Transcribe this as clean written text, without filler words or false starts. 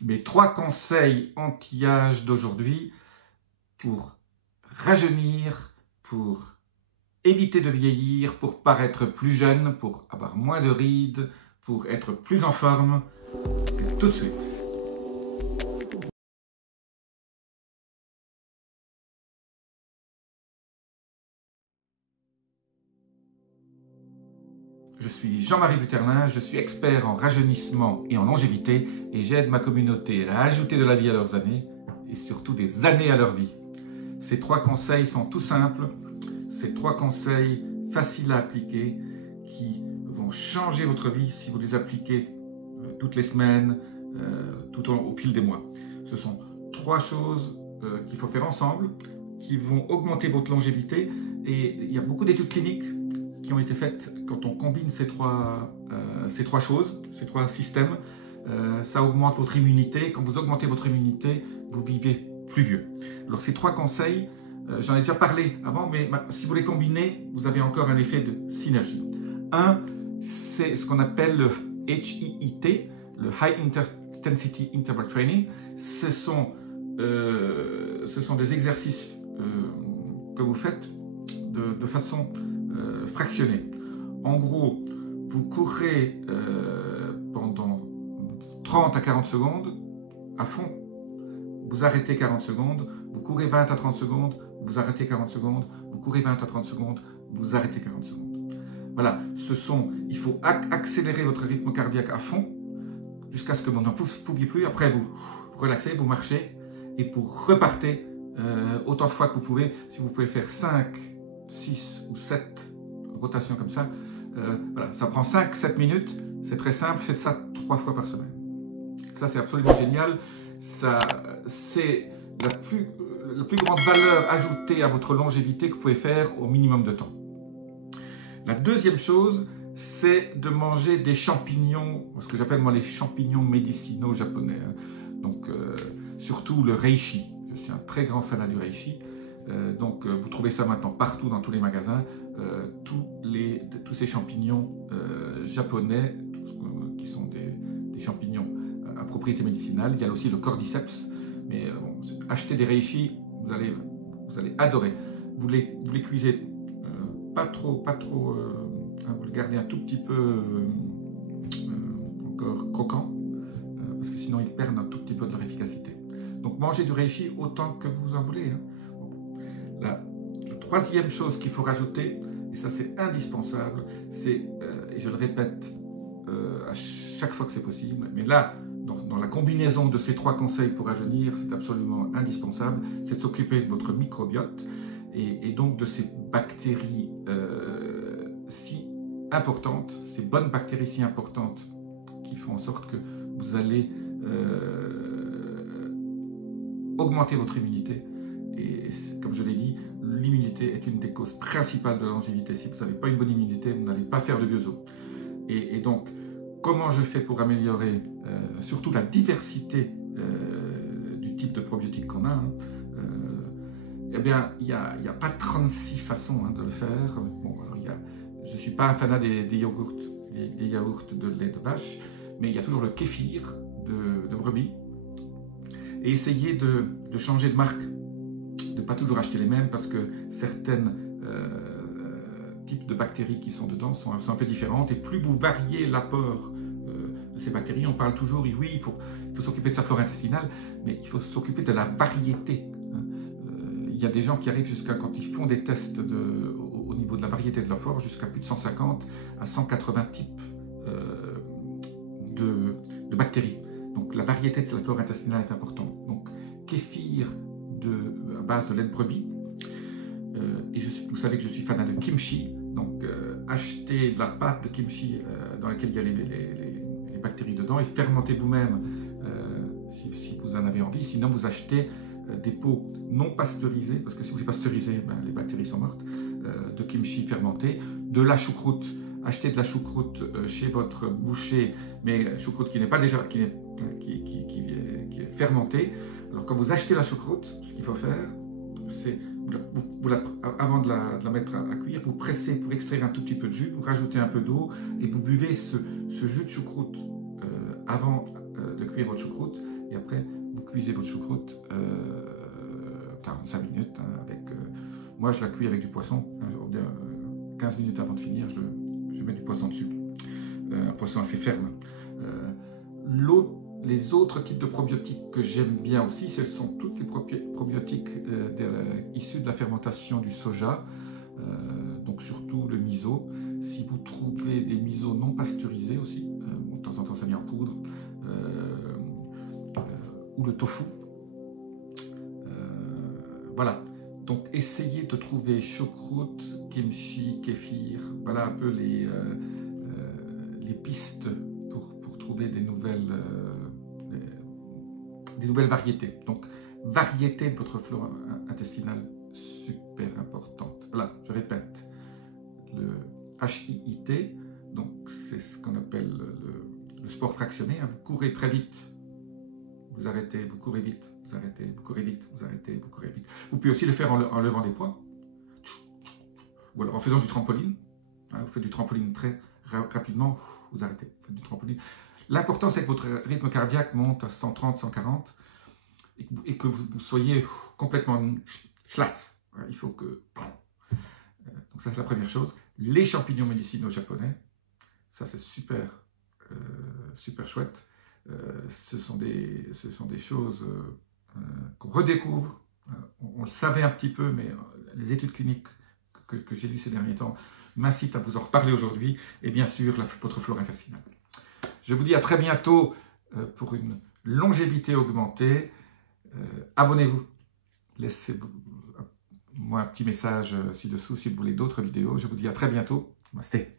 mes 3 conseils anti-âge d'aujourd'hui pour rajeunir, pour éviter de vieillir, pour paraître plus jeune, pour avoir moins de rides, pour être plus en forme. C'est tout de suite. Je suis Jean-Marie Buterlin, je suis expert en rajeunissement et en longévité et j'aide ma communauté à ajouter de la vie à leurs années et surtout des années à leur vie. Ces 3 conseils sont tout simples, ces 3 conseils faciles à appliquer qui vont changer votre vie si vous les appliquez toutes les semaines, au fil des mois. Ce sont 3 choses qu'il faut faire ensemble, qui vont augmenter votre longévité et il y a beaucoup d'études cliniques qui ont été faites quand on combine ces trois choses, ces 3 systèmes. Ça augmente votre immunité. Quand vous augmentez votre immunité, vous vivez plus vieux. Alors ces 3 conseils, j'en ai déjà parlé avant, mais si vous les combinez, vous avez encore un effet de synergie. Un, c'est ce qu'on appelle le HIIT, le High Intensity Interval Training. Ce sont des exercices que vous faites de façon fractionnée. En gros, vous courez pendant 30 à 40 secondes à fond, vous arrêtez 40 secondes, vous courez 20 à 30 secondes, vous arrêtez 40 secondes, vous courez 20 à 30 secondes, vous arrêtez 40 secondes. Voilà, il faut accélérer votre rythme cardiaque à fond jusqu'à ce que vous n'en pouviez plus. Après, vous relaxez, vous marchez et vous repartez autant de fois que vous pouvez. Si vous pouvez faire 5, 6 ou 7 rotations comme ça, voilà, ça prend 5-7 minutes, c'est très simple, faites ça 3 fois par semaine. Ça, c'est absolument génial. C'est la plus grande valeur ajoutée à votre longévité que vous pouvez faire au minimum de temps. La deuxième chose, c'est de manger des champignons, ce que j'appelle moi les champignons médicinaux japonais. Donc, surtout le reishi. Je suis un très grand fan du reishi. Donc, vous trouvez ça maintenant partout dans tous les magasins. Tous ces champignons japonais, qui sont des champignons à propriété médicinale. Il y a aussi le cordyceps. Mais bon, achetez des reishi, vous allez adorer. Vous les cuisez pas trop, vous le gardez un tout petit peu encore croquant, parce que sinon ils perdent un tout petit peu de leur efficacité. Donc mangez du reishi autant que vous en voulez. La 3e chose qu'il faut rajouter, et ça c'est indispensable, c'est, et je le répète à chaque fois que c'est possible, mais là, dans la combinaison de ces 3 conseils pour rajeunir, c'est absolument indispensable, c'est de s'occuper de votre microbiote et donc de ces bactéries si importantes, ces bonnes bactéries si importantes qui font en sorte que vous allez augmenter votre immunité. Et comme je l'ai dit, l'immunité est une des causes principales de la longévité. Si vous n'avez pas une bonne immunité, vous n'allez pas faire de vieux os. Et donc, comment je fais pour améliorer surtout la diversité du type de probiotiques qu'on a, eh bien, il n'y a pas 36 façons de le faire. Bon, alors, je ne suis pas un fanat des yaourts de lait de vache, mais il y a toujours le kéfir de brebis. Et essayez de changer de marque, de ne pas toujours acheter les mêmes, parce que certaines types de bactéries qui sont dedans sont un peu différentes. Et plus vous variez l'apport de ces bactéries, on parle toujours, oui, il faut s'occuper de sa flore intestinale, mais il faut s'occuper de la variété. Il y a des gens qui arrivent jusqu'à, quand ils font des tests au niveau de la variété de leur flore, jusqu'à plus de 150 à 180 types de bactéries. Donc la variété de la flore intestinale est importante. Donc kéfir à base de lait de brebis. Et vous savez que je suis fan de kimchi. Donc achetez de la pâte de kimchi dans laquelle il y a les bactéries dedans et fermentez vous-même si vous en avez envie. Sinon vous achetez des pots non pasteurisés, parce que si vous les pasteurisez, les bactéries sont mortes, de kimchi fermenté, de la choucroute. Achetez de la choucroute chez votre boucher, mais choucroute qui n'est pas déjà qui est fermentée. Alors quand vous achetez la choucroute, ce qu'il faut faire, c'est avant de la mettre à cuire, vous pressez pour extraire un tout petit peu de jus, vous rajoutez un peu d'eau et vous buvez ce jus de choucroute avant de cuire votre choucroute. et après vous cuisez votre choucroute 45 minutes. Hein, avec, moi je la cuis avec du poisson, hein, 15 minutes avant de finir, je mets du poisson dessus, un poisson assez ferme. Les autres types de probiotiques que j'aime bien aussi, ce sont tous les probiotiques issus de la fermentation du soja, donc surtout le miso. Si vous trouvez des misos non pasteurisés aussi, de temps en temps ça vient en poudre, ou le tofu. Voilà, donc essayez de trouver choucroute, kimchi, kéfir, voilà un peu les pistes pour trouver des nouvelles variétés. Donc, variété de votre flore intestinale, super importante. Voilà, je répète, le HIIT, donc c'est ce qu'on appelle le sport fractionné. Hein. Vous courez très vite, vous arrêtez, vous courez vite, vous arrêtez, vous courez vite, vous arrêtez, vous courez vite. Vous pouvez aussi le faire en levant des poids, ou alors en faisant du trampoline. Hein, vous faites du trampoline très rapidement, vous arrêtez, vous faites du trampoline. L'important, c'est que votre rythme cardiaque monte à 130, 140 et que vous soyez complètement slaff. Il faut que... Donc ça, c'est la première chose. Les champignons médicinaux japonais, ça c'est super, super chouette. Ce sont des choses qu'on redécouvre. On le savait un petit peu, mais les études cliniques que j'ai lues ces derniers temps m'incitent à vous en reparler aujourd'hui. Et bien sûr, votre flore intestinale. Je vous dis à très bientôt pour une longévité augmentée. Abonnez-vous. Laissez-moi un petit message ci-dessous si vous voulez d'autres vidéos. Je vous dis à très bientôt. Namasté.